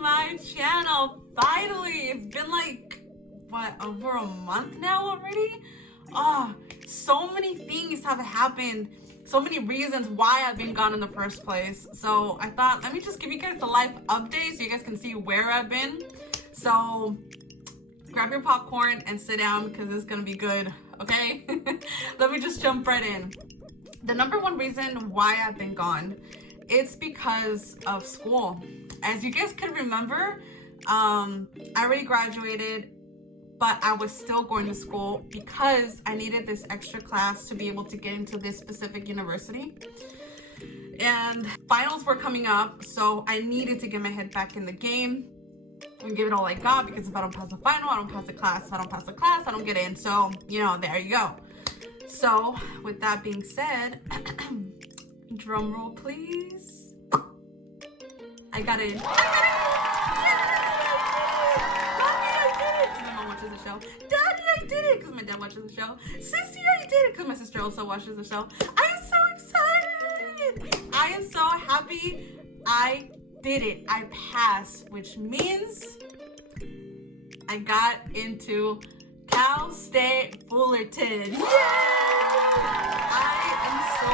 my channel. Finally, it's been like, what, over a month now already? So many things have happened. So many reasons why I've been gone in the first place. So I thought, let me just give you guys the life update so you guys can see where I've been. So grab your popcorn and sit down because it's gonna be good, okay? Let me just jump right in. The number one reason why I've been gone, it's because of school. As you guys could remember, I already graduated, but I was still going to school because I needed this extra class to be able to get into this specific university. And finals were coming up, so I needed to get my head back in the game and give it all I got, because if I don't pass the final, I don't pass the class. If I don't pass the class, I don't get in. So, you know, there you go. So, with that being said, drum roll please. I got in. The show. Daddy, I did it, because my dad watches the show. Sissy, I did it, because my sister also watches the show. I am so excited. I am so happy I did it. I passed, which means I got into Cal State Fullerton. Yeah! I am so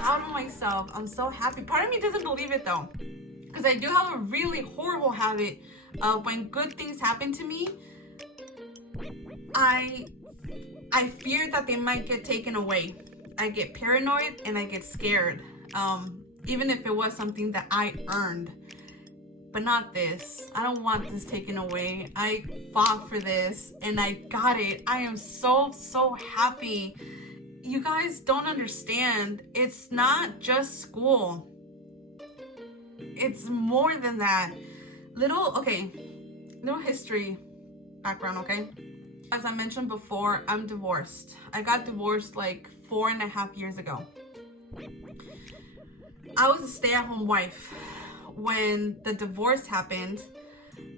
proud of myself. I'm so happy. Part of me doesn't believe it though, because I do have a really horrible habit of when good things happen to me, I fear that they might get taken away. I get paranoid and I get scared, even if it was something that I earned. But not this. I don't want this taken away. I fought for this and I got it. I am so happy. You guys don't understand. It's not just school. It's more than that. Little history background, okay? As I mentioned before, I'm divorced. I got divorced like 4.5 years ago. I was a stay-at-home wife. When the divorce happened,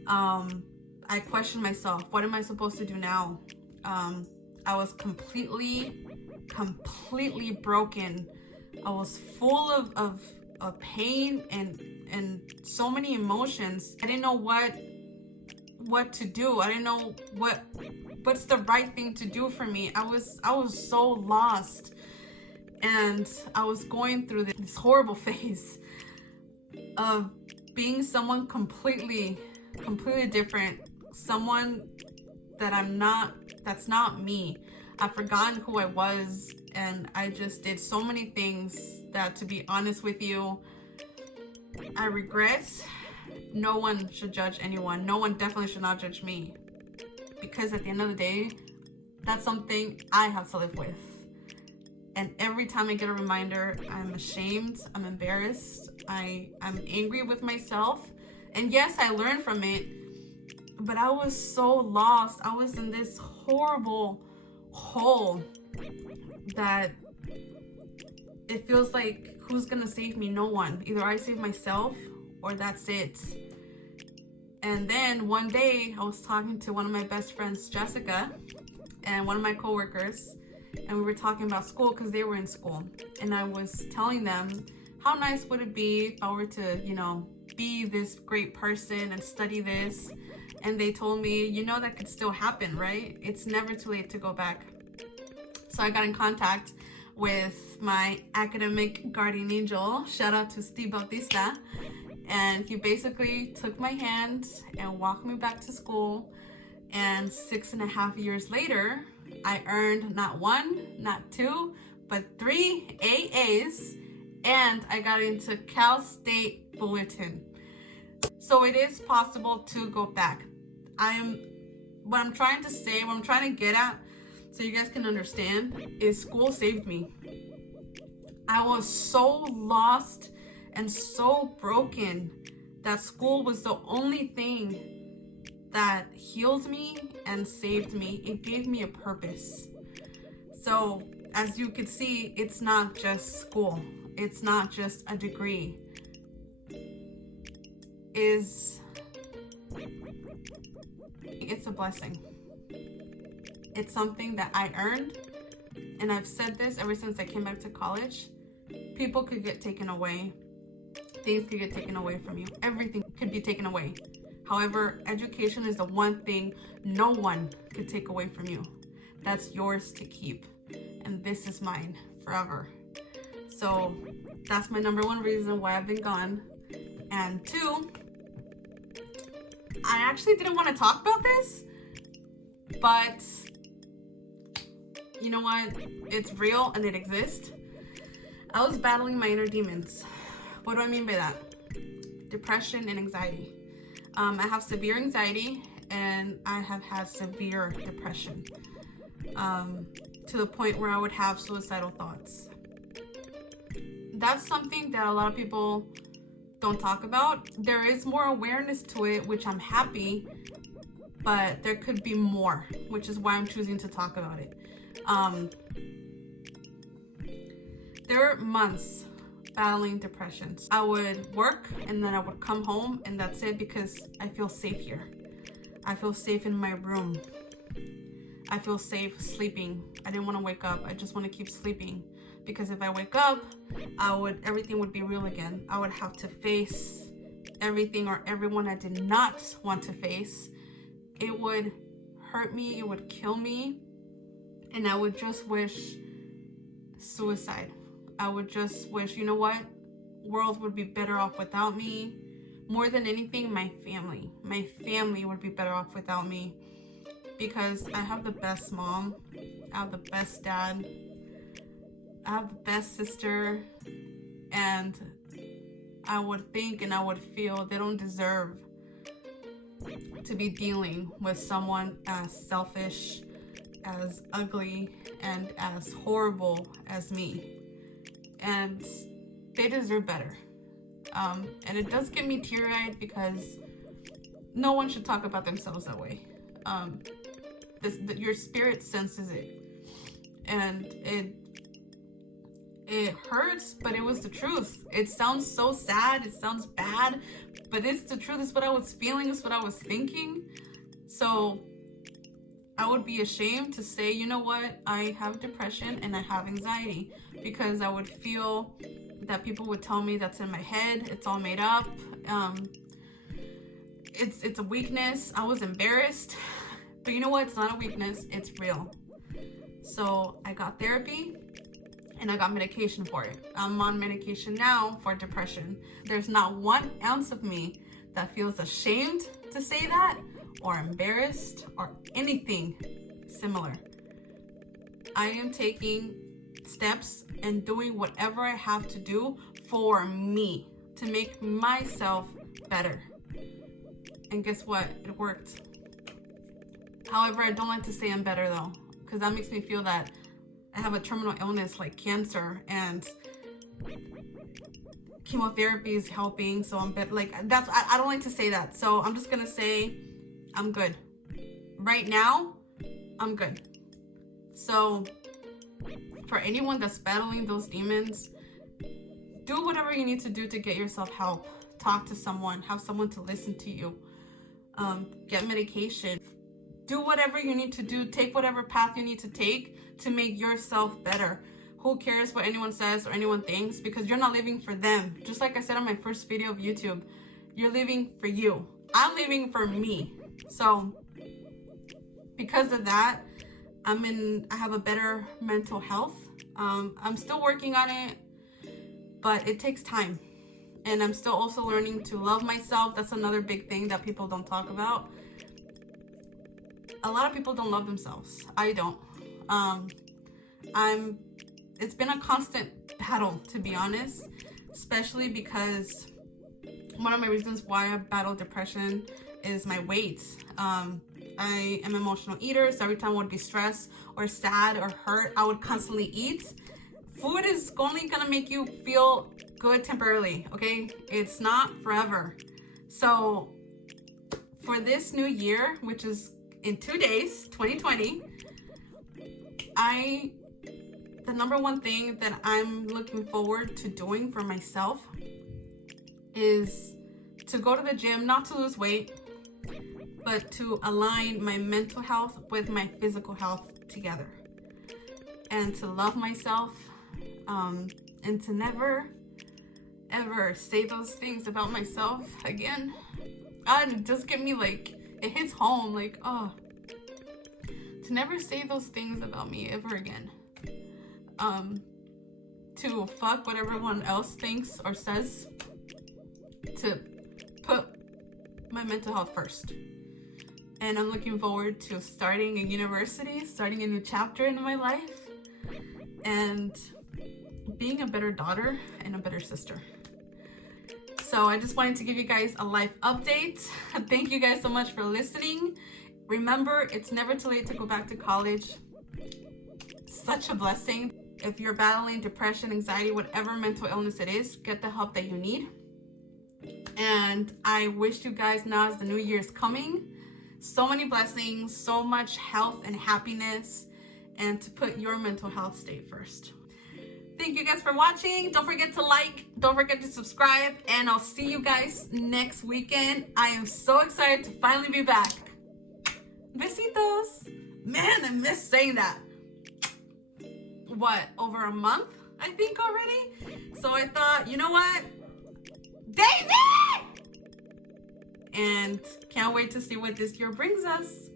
I questioned myself. What am I supposed to do now? I was completely broken. I was full of pain and so many emotions. I didn't know what to do. I didn't know what's the right thing to do for me. I was so lost, and I was going through this horrible phase of being someone completely different, someone that that's not me. I've forgotten who I was, and I just did so many things that, to be honest with you, I regret. No one should judge anyone. No one definitely should not judge me, because at the end of the day, that's something I have to live with. And every time I get a reminder, I'm ashamed, I'm embarrassed, I'm angry with myself. And yes, I learned from it, but I was so lost. I was in this horrible hole that it feels like, who's gonna save me? No one. Either I save myself or that's it. And then one day I was talking to one of my best friends, Jessica, and one of my coworkers, and we were talking about school because they were in school. And I was telling them, how nice would it be if I were to, you know, be this great person and study this? And they told me, you know, that could still happen, right? It's never too late to go back. So I got in contact with my academic guardian angel. Shout out to Steve Bautista. And he basically took my hand and walked me back to school. And 6.5 years later, I earned not 1, not 2, but 3 AAs. And I got into Cal State Fullerton. So it is possible to go back. What I'm trying to say, what I'm trying to get at, so you guys can understand, is school saved me. I was so lost and so broken that school was the only thing that healed me and saved me. It gave me a purpose. So as you can see, it's not just school. It's not just a degree. It's a blessing. It's something that I earned, and I've said this ever since I came back to college. People could get taken away. things could get taken away from you. Everything could be taken away. However, education is the one thing no one could take away from you. That's yours to keep. And this is mine forever. So that's my number one reason why I've been gone. And two, I actually didn't want to talk about this, but you know what? It's real and it exists. I was battling my inner demons. What do I mean by that? Depression and anxiety. I have severe anxiety and I have had severe depression, to the point where I would have suicidal thoughts. That's something that a lot of people don't talk about. There is more awareness to it, which I'm happy, but there could be more, which is why I'm choosing to talk about it. There were months battling depressions. I would work and then I would come home and that's it, because I feel safe here. I feel safe in my room. I feel safe sleeping. I didn't want to wake up. I just want to keep sleeping, because if I wake up, everything would be real again. I would have to face everything or everyone I did not want to face. It would hurt me, it would kill me, and I would just wish suicide. I would just wish, you know what, world would be better off without me. More than anything, my family would be better off without me, because I have the best mom, I have the best dad, I have the best sister, and I would think and I would feel they don't deserve to be dealing with someone as selfish, as ugly, and as horrible as me. And they deserve better. And it does get me teary-eyed, because no one should talk about themselves that way. Your spirit senses it, and it hurts, but it was the truth. It sounds so sad, it sounds bad, but it's the truth. It's what I was feeling, it's what I was thinking. So I would be ashamed to say, you know what, I have depression and I have anxiety, because I would feel that people would tell me that's in my head, it's all made up, it's a weakness. I was embarrassed, but you know what, it's not a weakness, it's real. So I got therapy and I got medication for it. I'm on medication now for depression. There's not 1 ounce of me that feels ashamed to say that, or embarrassed, or anything similar. I am taking steps and doing whatever I have to do for me to make myself better. And guess what? It worked. However, I don't like to say I'm better though, because that makes me feel that I have a terminal illness like cancer, and chemotherapy is helping, so I'm better. Like, that's, I don't like to say that, so I'm just gonna say I'm good. Right now, I'm good. So for anyone that's battling those demons, do whatever you need to do to get yourself help. Talk to someone, have someone to listen to you, get medication, do whatever you need to do, take whatever path you need to take to make yourself better. Who cares what anyone says or anyone thinks, because you're not living for them. Just like I said on my first video of YouTube, you're living for you. I'm living for me. So because of that, I have a better mental health. I'm still working on it, but it takes time. And I'm still also learning to love myself. That's another big thing that people don't talk about. A lot of people don't love themselves. I don't. It's been a constant battle, to be honest, especially because one of my reasons why I battle depression is my weight. I am an emotional eater, so every time I would be stressed or sad or hurt, I would constantly eat. Food is only gonna make you feel good temporarily, okay? It's not forever. So for this new year, which is in 2 days, 2020, the number one thing that I'm looking forward to doing for myself is to go to the gym, not to lose weight, but to align my mental health with my physical health together, and to love myself, and to never ever say those things about myself again. It just get me like, it hits home like, oh, to never say those things about me ever again. To fuck what everyone else thinks or says, to put my mental health first. And I'm looking forward to starting a university, starting a new chapter in my life, and being a better daughter and a better sister. So I just wanted to give you guys a life update. Thank you guys so much for listening. Remember, it's never too late to go back to college. Such a blessing. If you're battling depression, anxiety, whatever mental illness it is, get the help that you need. And I wish you guys, now as the new year is coming, so many blessings, so much health and happiness, and to put your mental health state first. Thank you guys for watching. Don't forget to like, don't forget to subscribe, and I'll see you guys next weekend. I am so excited to finally be back. Besitos. Man, I miss saying that. What, over a month, I think already? So I thought, you know what? Daisy! And can't wait to see what this year brings us.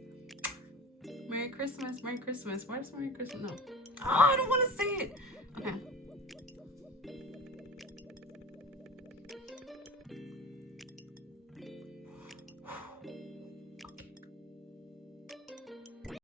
Merry Christmas, Merry Christmas. Where's Merry Christmas? No. Oh, I don't want to say it. Okay.